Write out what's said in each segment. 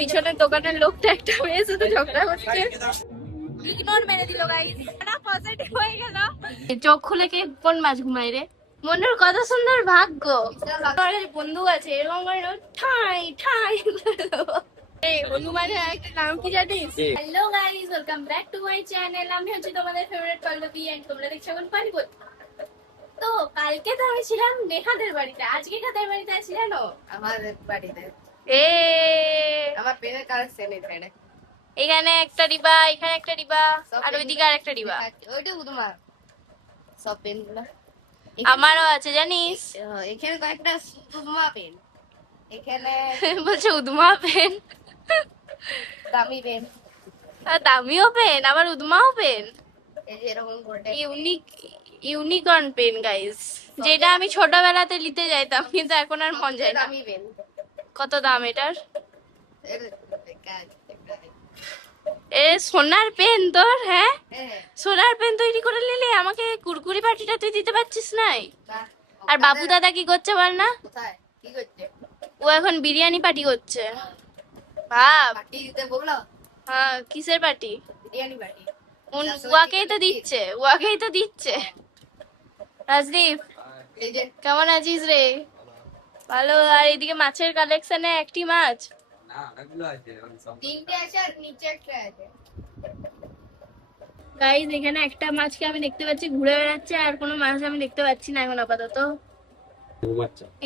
পিছনের দোকানের লোকটা একটা মেয়ে শুধু ঝগড়া করছে, ইগনোর মেরে দিল গাইস, না পজিটিভ হয়ে গেল। চোখ খুলে কে কোন মাছ ঘুমাই রে? মনের কত সুন্দর ভাগ্য, আমার কাছে বন্ধু আছে এরকম করে ঠাই ঠাই। এই হনুমানের একটা নাম কি জানিস? Hello guys, welcome back to my channel. আমি হচ্ছে তোমাদের ফেভারিট পল্লবী এন্ড তোমরা দেখছো এখন পানিপত। তো কালকে তো আমি ছিলাম নেহাদের বাড়িতে, আজকে কাদের বাড়িতে আছি জানো? আমাদের বাড়িতে এ আমার পেনের কালেকশন এখানে এখানে একটা ডিবা, এখানে একটা ডিবা, আর ওইদিকে আর একটা ডিবা। ওইটা তোমার সব পেন গুলো আমারও আছে জানিস। এখানে কয়েকটা উদমা পেন, এখানে বলছে উদমা পেন, দামি পেন, আর দামিও পেন আবার উদমাও পেন। এই যে এরকম করে ইউনিকর্ন পেন গাইস, যেটা আমি ছোটবেলাতে নিতে যাইতাম কিন্তু এখন আর মন যায় না। দামি পেন। কত দাম এটার? বেকার। এ সোনার পেন তোর? হ্যাঁ হ্যাঁ, সোনার পেন তৈরি করে নিলে আমাকে কুরকুরি পার্টিটা তুই দিতে পারছিস নাই? বাহ। আর বাবু দাদা কি করছে বল না? কোথায় কি করছে? ও এখন বিরিয়ানি পার্টি করছে। ভাব। পার্টি দিতে বললো? হ্যাঁ, কিসের পার্টি? বিরিয়ানি পার্টি। ওয়াকেই তো দিচ্ছে, ওয়াকেই তো দিচ্ছে। রাজদীপ এই যে কেমন আছিস রে? ভালো। আর এদিকে মাছের কালেকশনে একটি মাছ, তিনটে আছে আর নিচে একটা আছে। গাইস এখানে একটা মাছকে আমি দেখতে পাচ্ছি ঘুরে বেড়াচ্ছে, আর কোনো মাছ আমি দেখতে পাচ্ছি না এখন আপাতত।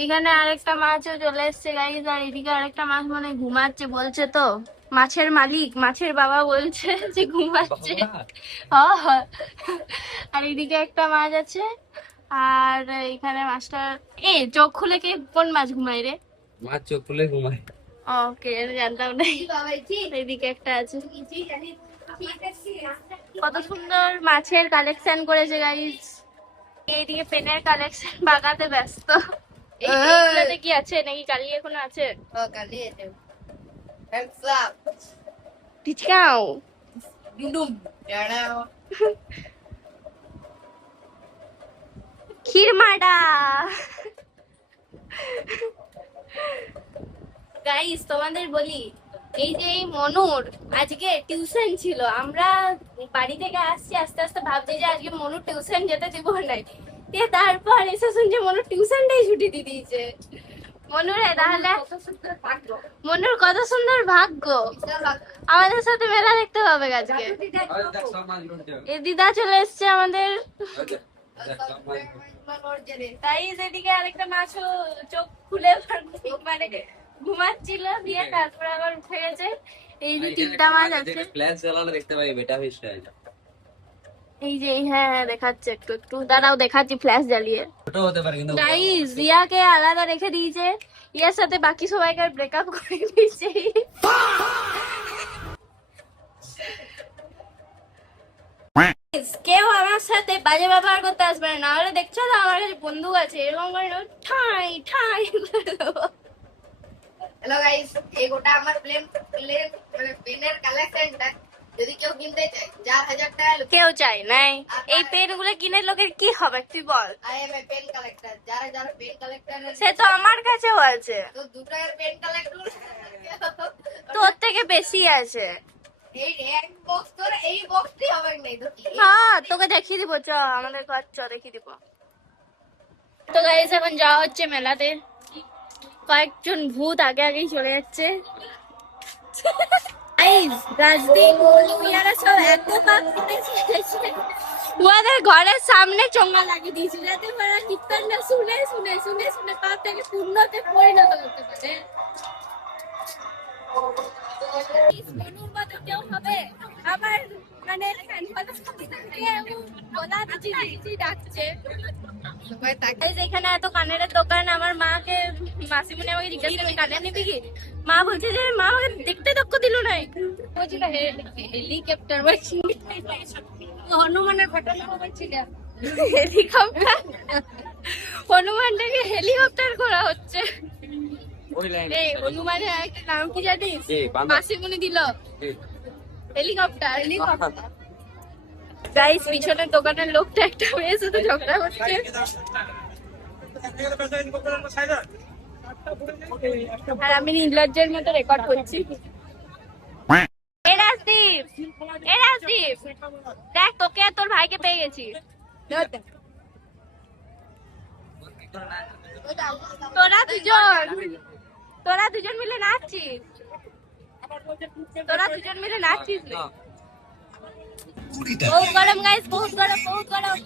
এখানে আরেকটা মাছও চলে এসছে গাইস, আর এদিকে আরেকটা মাছ মানে ঘুমাচ্ছে বলছে তো। মাছের মালিক, মাছের বাবা বলছে যে ঘুমাচ্ছে। আর এদিকে একটা মাছ আছে, আর এখানে মাছটা চোখ খুলে কে কোন মাছ ঘুমাই রে? মাছ চোখ খুলে ঘুমায়। ওকে, জানতাম না। এদিকে একটা আছে। কত সুন্দর মাছের কালেকশন করেছে গাইস। এইদিকে পেনের কালেকশন বাগাতে ব্যস্ত। এই পেনগুলোতে কি আছে নাকি কালি এখনো আছে? ও কালি আছে। হ্যান্ডস আপ টিচকাও ডুডুম দাঁড়াও। ক্ষীরমাডা। গাইস তোমাদের বলি, এই যে এই মনুর আজকে টিউশন ছিল, আমরা বাড়ি থেকে আসছি আস্তে আস্তে ভাবছি যে আজকে মনুর টিউশন যেতে দিব নাই, দিয়ে তারপর এসে শুনছি মনুর টিউশনটাই ছুটি দিয়ে দিয়েছে। মনুরে তাহলে মনুর কত সুন্দর ভাগ্য, আমাদের সাথে মেলা দেখতে পাবে আজকে। এ দিদা চলে এসছে আমাদের। তাই এদিকে আরেকটা মাছও চোখ খুলে মানে ঘুমাচ্ছিল, দিয়ে তারপর আবার উঠে গেছে। এই যে তিনটা মাছ আছে, ফ্ল্যাশ জ্বালানো দেখতে পাই বেটা ফিশ এটা। এই যে হ্যাঁ হ্যাঁ দেখাচ্ছে, একটু একটু দাঁড়াও দেখাচ্ছি ফ্ল্যাশ জ্বালিয়ে। ছোট হতে পারে কিন্তু গাইস রিয়াকে আলাদা রেখে দিয়েছে, ইয়ার সাথে বাকি সবাইকে ব্রেকআপ করে দিয়েছে। কেউ আমার সাথে বাজে ব্যবহার করতে আসবে না, নাহলে দেখছো তো আমার কাছে বন্ধু আছে এরকম করে ঠাই ঠাই। হ্যালো গাইস, এই গোটা আমার মানে পেনের কালেকশনটা যদি কেউ কিনতে চায় 4000 টাকা। কেউ চাই নাই এই পেন গুলো কিনে লোকের কি হবে তুই বল? I am a pen collector. যারা যারা পেন কালেক্টর সে তো আমার কাছেও আছে, তো দুটো পেন কালেক্টর তোর থেকে বেশি আছে। এই এক বক্স তোর এই বক্সটি হবে নাই তো কি? হ্যাঁ তোকে দেখিয়ে দিব, চ আমাদের ঘর চ দেখিয়ে দিব। তো গাইস এখন যাওয়া হচ্ছে মেলাতে, কয়েকজন ভূত আগে আগেই চলে যাচ্ছে। রাজদীপ মিয়ারা সব এত পাপ করেছে, ওদের ঘরের সামনে চোঙ্গা লাগিয়ে দিয়েছে যাতে ওরা কীর্তনটা শুনে শুনে শুনে শুনে পাপটাকে পূর্ণতে পরিণত করতে পারে। মনুর মতো কেউ হবে আমার মানে ডাকছে। এখানে এত কানের দোকান, আমার মাকে মাসিমণি আমাকে জিজ্ঞাসা করছে কানের নিবি কি, মা বলছে যে মা আমাকে দেখতে দক্ষ দিল নাই, বলছিল হেলিকপ্টার হনুমানের ঘটনা বলছিল, হেলিকপ্টার হনুমানটাকে হেলিকপ্টার করা হচ্ছে। এই হনুমানের একটা নাম কি জানিস? মাসিমণি দিল হেলিকপ্টার। গাইস পিছনের দোকানের লোকটা একটা মেয়ে শুধু ঝগড়া করছে, আর আমি নির্লজ্জের মতো রেকর্ড করছি। রাজদীপ, এ রাজদীপ, দেখ তোকে আর তোর ভাইকে পেয়ে গেছি। তোরা দুজন, তোরা দুজন মিলে নাচছিস, তোরা দুজন মিলে নাচছিস রে। বহুত গরম গাইস, বহুত গরম, বহুত গরম।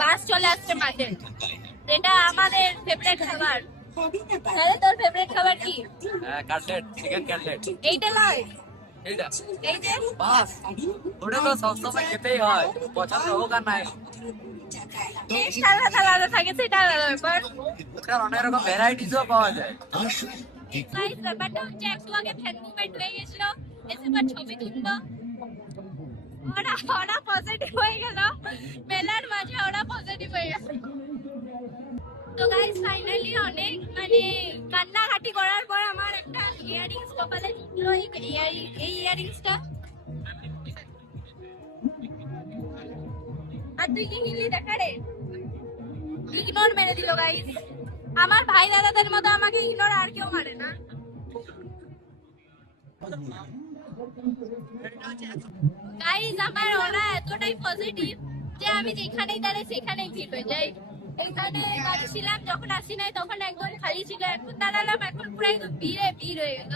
বাস চলে আসছে মাঠে, এটা আমাদের ফেভারিট খাবার। তাহলে তোর ফেভারিট খাবার কি? Cutlet, chicken cutlet. এইটা নয়, এইটা এই যে বাস, ওটা তো সবসময় খেতেই হয়, পছন্দ হোক আর নাই। টেস্ট আলাদা আলাদা থাকে, সেটা আলাদা ব্যাপার। ওখানে অনেক রকম ভ্যারাইটিসও পাওয়া যায়। গাইস ব্যাপারটা হচ্ছে একটু আগে ফ্যান মুভমেন্ট হয়ে গেছিল, এসে পর ছবি তুলবো। ওরা পজিটিভ হয়ে গেল, মেলার মাঝে ওরা পজিটিভ হয়ে গেল। তো গাইস ফাইনালি অনেক মানে কান্নাকাটি করার পর আমার একটা ইয়ারিংস কপালে জুটলো। এই ইয়ারিংসটা আর তুই কি হিলি দেখা রে, ইগনোর মেরে দিল গাইস। আমার ভাই দাদাদের মতো আমাকে ইগনোর আর কেউ মারে না। গাইস আমার ওরা এতটাই পজিটিভ যে আমি যেখানেই দাঁড়াই সেখানেই ভিড় হয়ে যাই। এখানে ছিলাম যখন আসি নাই তখন একদম খালি ছিল, এখন দাঁড়ালাম এখন পুরো একদম ভিড়ে ভিড় হয়ে গেল।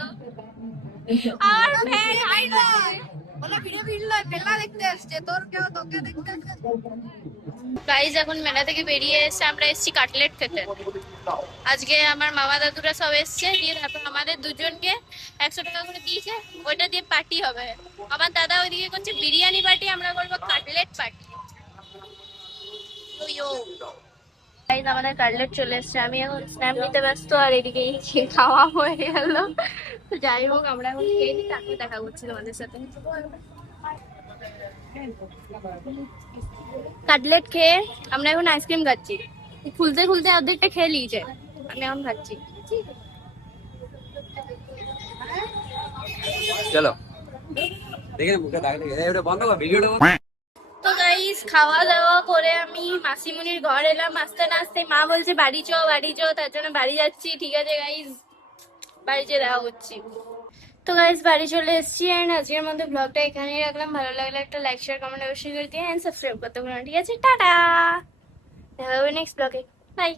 আর ফ্যান হাই নয়, বলে ভিড়ে ভিড় নয়, মেলা দেখতে আসছে, তোর কেউ তোকে দেখতে আসছে। গাইস এখন মেলা থেকে বেরিয়ে এসে আমরা এসেছি কাটলেট খেতে। আজকে আমার মামা দাদুরা সব এসছে, দিয়ে তারপর আমাদের দুজনকে 100 টাকা করে দিয়েছে, ওইটা দিয়ে পার্টি হবে। আমার দাদা ওইদিকে করছে বিরিয়ানি পার্টি, আমরা করবো কাটলেট পার্টি। গাইস আমাদের কাটলেট চলে এসছে, আমি এখন স্ন্যাপ নিতে ব্যস্ত আর এদিকে খাওয়া হয়ে গেল। তো যাই হোক আমরা এখন খেয়ে নিই, তারপর দেখা করছি তোমাদের সাথে। কাটলেট খেয়ে আমরা এখন আইসক্রিম খাচ্ছি, খুলতে খুলতে অর্ধেকটা খেয়ে নিয়েছে, আমি এখন খাচ্ছি। চলো দেখে মুখে দাগ লেগে যায়, ওটা বন্ধ কর ভিডিওটা। তো গাইস খাওয়া দাওয়া করে আমি মাসিমুনির ঘর এলাম। আসতে না আসতে মা বলছে বাড়ি চ বাড়ি চ, তার জন্য বাড়ি যাচ্ছি। ঠিক আছে গাইস, বাড়ি যেয়ে দেখা করছি। তো গাইস বাড়ি চলে এসেছি, এন্ড আজকের মধ্যে ব্লগটা এখানেই রাখলাম। ভালো লাগলে একটা লাইক শেয়ার কমেন্ট অবশ্যই করে দিয়ে এন্ড সাবস্ক্রাইব করতে ভুলো না। ঠিক আছে, টাটা, দেখা হবে নেক্সট ব্লগে, বাই।